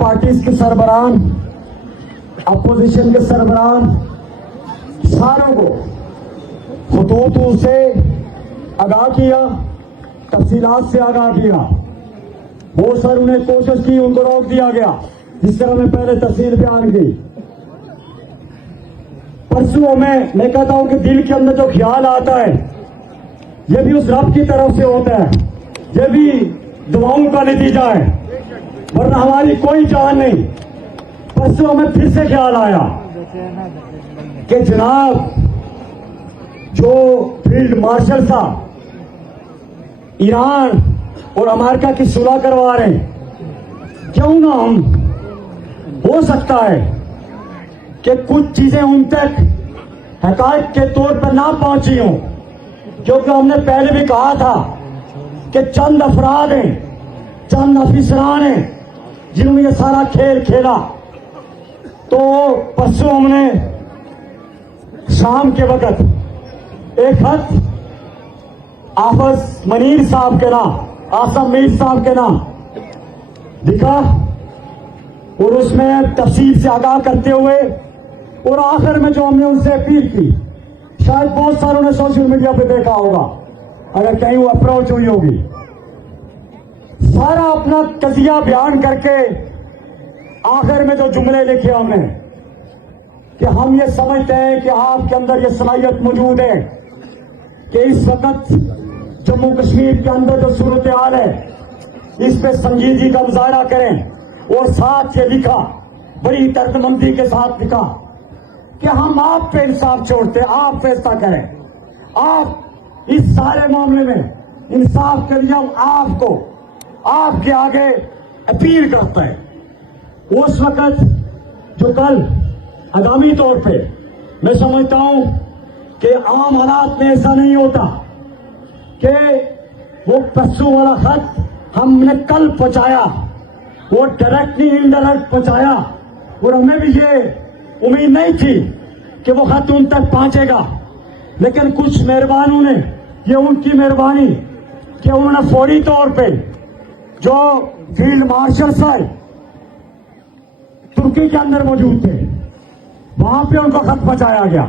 Parties کے سربراہان، opposition کے سربراہان، ساروں کو خطوط سے آگاہ کیا، تفصیلات سے آگاہ کیا. وہ سر انہیں کوشش کی، ان کو روک دیا گیا، جس طرح میں پہلے تفصیل بیان کی. پرسوں میں کہتا ہوں کہ دل کے اندر جو خیال آتا ہے یہ بھی اس رب کی طرف سے ہوتا ہے، یہ بھی دعاؤں کا نتیجہ ہے، ورنہ ہماری کوئی جان نہیں. پرسوں میں پھر سے خیال آیا کہ جناب جو فیلڈ مارشل صاحب ایران اور امریکہ کی صلح کروا رہے ہیں، کیوں نہ ہم ہو سکتا ہے کہ کچھ چیزیں ان تک حقائق کے طور پر نہ پہنچی ہوں، کیونکہ ہم نے پہلے بھی کہا تھا کہ چند افراد ہیں، چند افسران ہیں جنہوں نے یہ سارا کھیل کھیلا. تو پرسوں ہم نے شام کے وقت ایک خط آفز منیر صاحب کے نام، آصم میر صاحب کے نام لکھا، اور اس میں تفصیل سے آگاہ کرتے ہوئے، اور آخر میں جو ہم نے ان سے اپیل کی، شاید بہت ساروں نے سوشل میڈیا پہ دیکھا ہوگا، اگر کہیں وہ اپروچ ہوئی ہوگی، سارا اپنا قضیہ بیان کر کے آخر میں جو جملے لکھے ہم نے کہ ہم یہ سمجھتے ہیں کہ آپ کے اندر یہ صلاحیت موجود ہے کہ اس وقت جموں کشمیر کے اندر جو صورتحال ہے اس پہ سنجیدگی کا مظاہرہ کریں. اور ساتھ یہ لکھا، بڑی دردمندی کے ساتھ لکھا کہ ہم آپ پہ انصاف چھوڑتے، آپ فیصلہ کریں، آپ اس سارے معاملے میں انصاف کے لیے ہم آپ کو آپ کے آگے اپیل کرتا ہے. اس وقت جو کل عوامی طور پہ میں سمجھتا ہوں کہ عام حالات میں ایسا نہیں ہوتا کہ وہ پرسوں والا خط ہم نے کل پہنچایا، وہ ڈائریکٹلی انڈائریکٹ پہنچایا، اور ہمیں بھی یہ امید نہیں تھی کہ وہ خط ان تک پہنچے گا. لیکن کچھ مہربانوں نے، یہ ان کی مہربانی کہ انہوں نے فوری طور پہ جو فیلڈ مارشل صاحب ترکی کے اندر موجود تھے وہاں پہ ان کو خط پہنچایا گیا.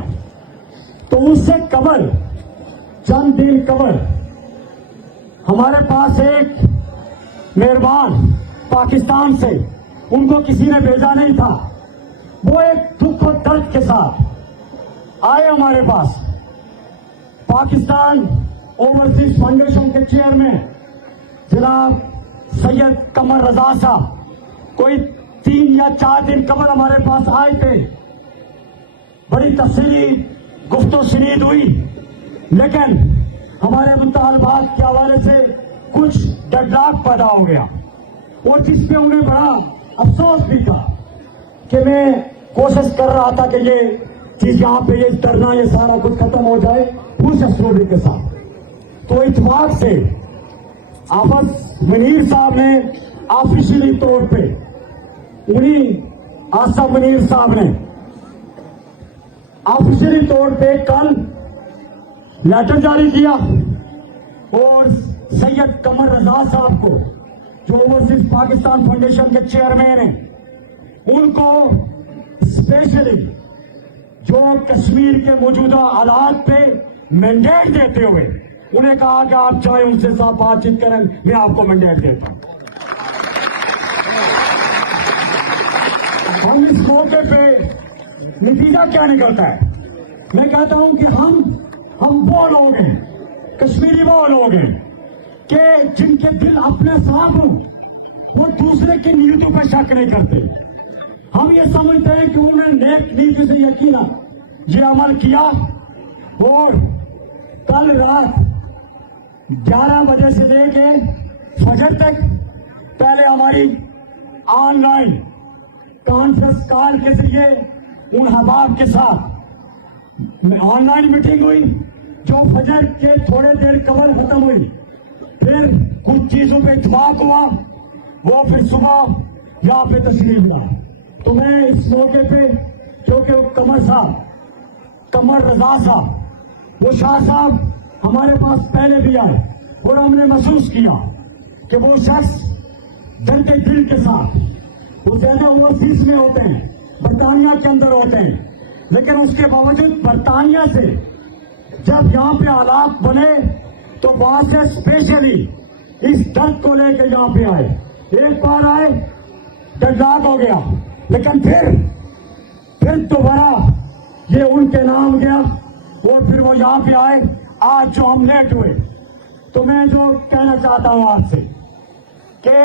تو اس سے قبل چند دن قبل ہمارے پاس ایک مہربان پاکستان سے، ان کو کسی نے بھیجا نہیں تھا، وہ ایک دکھ اور درد کے ساتھ آئے ہمارے پاس. پاکستان اوورسیز فاؤنڈیشن کے چیئرمین جناب سید قمر رضا صاحب کوئی 3 یا 4 دن قبل ہمارے پاس آئے تھے. بڑی تفصیلی گفت و شنید ہوئی، لیکن ہمارے مطالبات کے حوالے سے کچھ ڈگڈاگ پیدا ہو گیا، اور جس پہ انہیں بڑا افسوس بھی تھا کہ میں کوشش کر رہا تھا کہ یہ چیز یہاں پہ یہ ڈرنا یہ سارا کچھ ختم ہو جائے خوش اسلوبی کے ساتھ. تو اتفاق سے آفز منیر صاحب نے آفیشلی طور پہ، انہی آصم منیر صاحب نے آفیشلی طور پہ کل لیٹر جاری کیا، اور سید قمر رضا صاحب کو جو اوورسیز پاکستان فاؤنڈیشن کے چیئرمین ہیں ان کو اسپیشلی جو کشمیر کے موجودہ حالات پہ مینڈیٹ دیتے ہوئے انہیں کہا کہ آپ چاہے ان سے صاحب بات چیت کریں، میں آپ کو مینڈیٹ دیتا ہوں. ہم اس موقع پہ نتیجہ کیا نکلتا ہے؟ میں کہتا ہوں کہ ہم وہ لوگ ہیں، کشمیری وہ لوگ ہیں کہ جن کے دل اپنے صاف ہوں، وہ دوسرے کی نیتوں پہ شک نہیں کرتے. ہم یہ سمجھتے ہیں کہ انہوں نے نیک نیتی سے یقینا یہ عمل کیا. اور کل رات 11 بجے سے لے کے فجر تک پہلے ہماری آن لائن کانفرنس کال کے ذریعے ان احباب کے ساتھ آن لائن میٹنگ ہوئی جو فجر کے تھوڑے دیر قبل ختم ہوئی. پھر کچھ چیزوں پہ اتفاق ہوا، وہ پھر صبح یہاں پہ تشریف ہوا. تو میں اس موقع پہ کیونکہ قمر رضا صاحب، وہ شاہ صاحب ہمارے پاس پہلے بھی آئے، اور ہم نے محسوس کیا کہ وہ شخص درد دل کے ساتھ وہ زیادہ اوورسیز میں ہوتے ہیں، برطانیہ کے اندر ہوتے ہیں، لیکن اس کے باوجود برطانیہ سے جب یہاں پہ حالات بنے تو وہاں سے اسپیشلی اس درد کو لے کے یہاں پہ آئے. ایک بار آئے ڈگلاگ ہو گیا، لیکن پھر دوبارہ یہ ان کے نام گیا اور پھر وہ یہاں پہ آئے. آج جو ہم لیٹ ہوئے تو میں جو کہنا چاہتا ہوں آپ سے کہ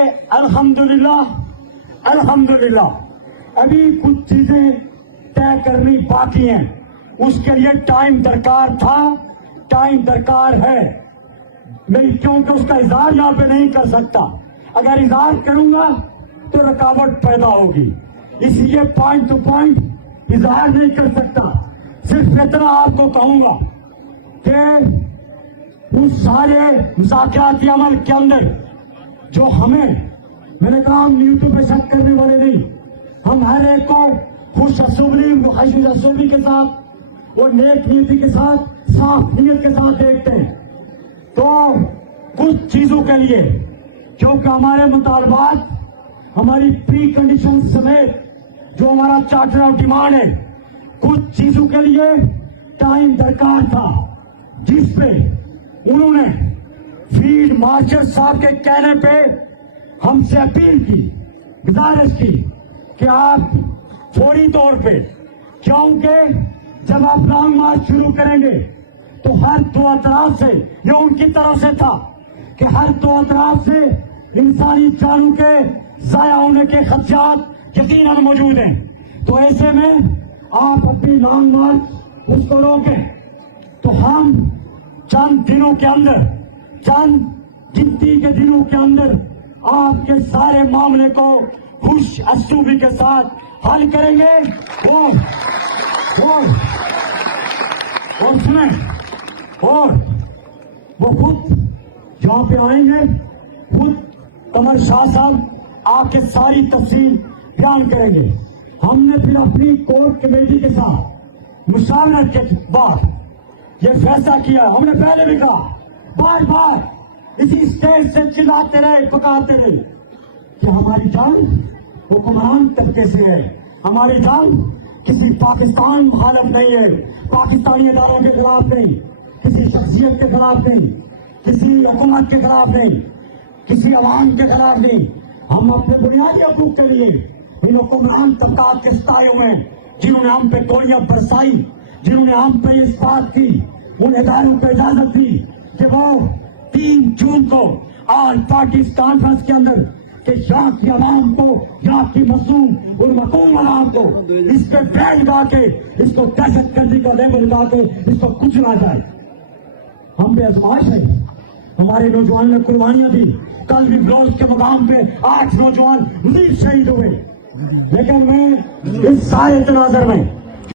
الحمدللہ ابھی کچھ چیزیں طے کرنی باقی ہیں. اس کے لیے ٹائم درکار تھا، ٹائم درکار ہے. میں کیونکہ اس کا اظہار یہاں پہ نہیں کر سکتا. اگر اظہار کروں گا تو رکاوٹ پیدا ہوگی، اس لیے پوائنٹ ٹو پوائنٹ اظہار نہیں کر سکتا. صرف اتنا آپ کو کہوں گا کہ اس سارے مذاکراتی عمل کے اندر جو میں نے کہا ہم نیتوں پہ شک کرنے والے نہیں، ہم ہر ایک کو خوش اسوبی کے ساتھ اور نیک نیتی کے ساتھ، صاف نیت کے ساتھ دیکھتے ہیں. تو کچھ چیزوں کے لیے کیونکہ ہمارے مطالبات، ہماری پری کنڈیشن سمیت جو ہمارا چارٹر آف ڈیمانڈ ہے، کچھ چیزوں کے لیے ٹائم درکار تھا، جس پہ انہوں نے فیلڈ مارشل صاحب کے کہنے پہ ہم سے اپیل کی، گزارش کی کہ آپ فوری طور پہ، کیونکہ جب آپ لانگ مارچ شروع کریں گے تو ہر دو اطراف سے، یہ ان کی طرف سے تھا کہ ہر دو اطراف سے انسانی جانوں کے ضائع ہونے کے خدشات یقیناً موجود ہیں. تو ایسے میں آپ اپنی لانگ مارچ اس کو روکیں. تو ہم چند دنوں کے اندر، چند گنتی کے دنوں کے اندر آپ کے سارے معاملے کو خوش اسلوبی کے ساتھ حل کریں گے. اور سنیں، اور وہ خود یہاں پہ آئیں گے، خود قمر شاہ صاحب آ کے ساری تفصیل بیان کریں گے. ہم نے پھر اپنی کور کمیٹی کے ساتھ مشاورت کے بعد یہ فیصلہ کیا. ہم نے پہلے بھی کہا، بار بار اسی اسٹیج سے چلاتے رہے، پکارتے رہے کہ ہماری جنگ حکمران طبقے سے ہے، ہماری جنگ کسی پاکستان مخالف نہیں ہے، پاکستانی اداروں کے خلاف نہیں، کسی شخصیت کے خلاف نہیں، کسی حکومت کے خلاف نہیں، کسی عوام کے خلاف نہیں. ہم اپنے بنیادی حقوق کے لیے ان حکمران طبقات کے ستائے ہوئے ہیں جنہوں نے ہم پہ گولیاں برسائی، جنہوں نے ہم پہ اس بات کی، ان اداروں کو اجازت دی کہ وہ 3 جون کو آل پارٹیز کانفرنس کے اندر کہ یہاں کی عوام کو، یہاں کی مظلوم اور مقوم عوام کو اس پہ بیل لگا کے، اس کو دہشت گردی کا لیبل لگا کے اس کو کچلا جائے. ہم پہ آزمائش ہے، ہمارے نوجوان نے قربانیاں دی. کل بھی بلوچ کے مقام پہ 8 نوجوان مزید شہید ہوئے. لیکن میں اس سارے تناظر میں